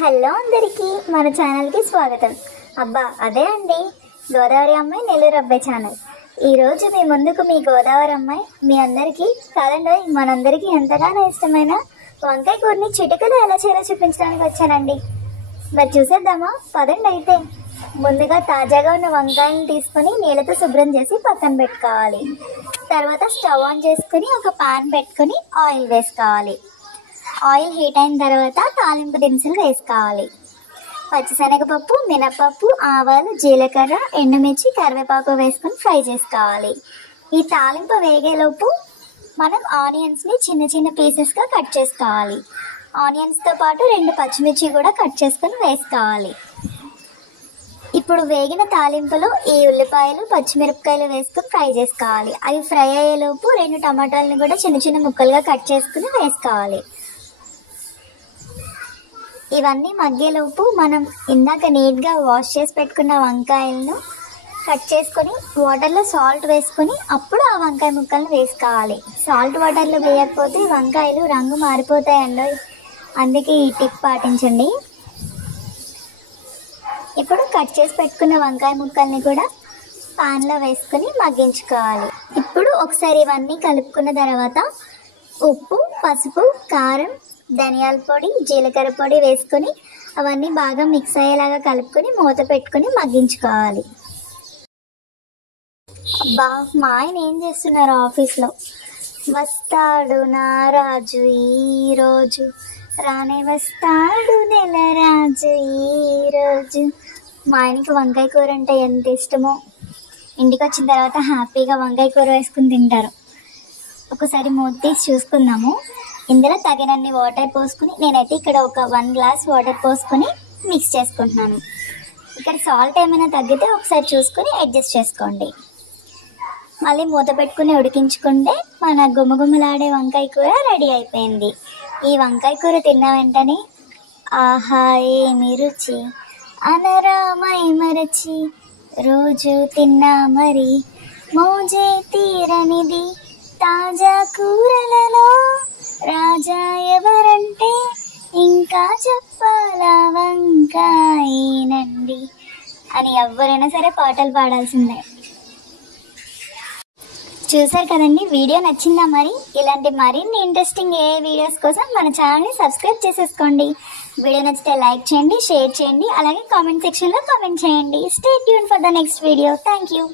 Hello అందరికీ మన ఛానల్కి స్వాగతం. అబ్బా అదే అండి, గోదావరి అమ్మాయి నెల్లూరు అబ్బాయి ఛానల్. ఈరోజు మీ ముందుకు మీ గోదావరి అమ్మాయి మీ అందరికీ కాదండి మనందరికీ ఎంతగానో ఇష్టమైన వంకాయ కూరని చిటికలో ఎలా చేయాలో చూపించడానికి వచ్చానండి. మరి చూసేద్దామా? పదండి. అయితే ముందుగా తాజాగా ఉన్న వంకాయలను తీసుకొని నీళ్ళతో శుభ్రం చేసి పక్కన పెట్టుకోవాలి. తర్వాత స్టవ్ ఆన్ చేసుకుని ఒక పాన్ పెట్టుకుని ఆయిల్ వేసుకోవాలి. ఆయిల్ హీట్ అయిన తర్వాత తాలింపు దినుసులు వేసుకోవాలి. పచ్చిశనగపప్పు, మినపప్పు, ఆవాలు, జీలకర్ర, ఎండుమిర్చి, కరివేపాకు వేసుకొని ఫ్రై చేసుకోవాలి. ఈ తాలింపు వేగేలోపు మనం ఆనియన్స్ని చిన్న చిన్న పీసెస్గా కట్ చేసుకోవాలి. ఆనియన్స్తో పాటు 2 పచ్చిమిర్చి కూడా కట్ చేసుకొని వేసుకోవాలి. ఇప్పుడు వేగిన తాలింపులో ఈ ఉల్లిపాయలు, పచ్చిమిరపకాయలు వేసుకొని ఫ్రై చేసుకోవాలి. అవి ఫ్రై అయ్యేలోపు 2 టమాటాలను కూడా చిన్న చిన్న ముక్కలుగా కట్ చేసుకుని వేసుకోవాలి. ఇవన్నీ మగ్గేలోపు మనం ఇందాక నీట్గా వాష్ చేసి పెట్టుకున్న వంకాయలను కట్ చేసుకొని వాటర్లో సాల్ట్ వేసుకొని అప్పుడు ఆ వంకాయ ముక్కలను వేసుకోవాలి. సాల్ట్ వాటర్లో వేయకపోతే వంకాయలు రంగు మారిపోతాయండి, అందుకే ఈ టిప్ పాటించండి. ఇప్పుడు కట్ చేసి పెట్టుకున్న వంకాయ ముక్కల్ని కూడా పాన్లో వేసుకొని మగ్గించుకోవాలి. ఇప్పుడు ఒకసారి ఇవన్నీ కలుపుకున్న తర్వాత ఉప్పు, పసుపు, కారం, ధనియాల పొడి, జీలకర్ర పొడి వేసుకొని అవన్నీ బాగా మిక్స్ అయ్యేలాగా కలుపుకొని మూత పెట్టుకొని మగ్గించుకోవాలి. అబ్బా మా ఆయన ఏం చేస్తున్నారు ఆఫీస్లో? వస్తాడు నా రాజు ఈరోజు, రానే వస్తాడు నెల రాజు ఈరోజు. మా ఆయనకి వంకాయ కూర అంటే ఎంత ఇష్టమో. ఇంటికి వచ్చిన తర్వాత హ్యాపీగా వంకాయ కూర వేసుకుని తింటారు. ఒకసారి మూత తీసి చూసుకుందాము. ఇందులో తగినన్ని వాటర్ పోసుకుని, నేనైతే ఇక్కడ ఒక 1 గ్లాస్ వాటర్ పోసుకొని మిక్స్ చేసుకుంటున్నాను. ఇక్కడ సాల్ట్ ఏమైనా తగ్గితే ఒకసారి చూసుకొని అడ్జస్ట్ చేసుకోండి. మళ్ళీ మూత పెట్టుకుని ఉడికించుకుంటే మన గుమగుమలాడే వంకాయ కూర రెడీ అయిపోయింది. ఈ వంకాయ కూర తిన్న వెంటనే ఆహా ఏమి రుచి, అనరామై మరచి రోజు తిన్నా మరి మోజే తీరనిది, తాజా కూరలలో రాజా ఎవరంటే ఇంకా చెప్పాలా వంకాయేనండి అని ఎవరైనా సరే పాటలు పాడాల్సిందే. చూసారు కదండి, వీడియో నచ్చిందా? మరి ఇలాంటి మరిన్ని ఇంట్రెస్టింగ్ వీడియోస్ కోసం మన ఛానల్ని సబ్స్క్రైబ్ చేసేసుకోండి. వీడియో నచ్చితే లైక్ చేయండి, షేర్ చేయండి, అలాగే కామెంట్ సెక్షన్లో కామెంట్ చేయండి. Stay tune for the next video. Thank you.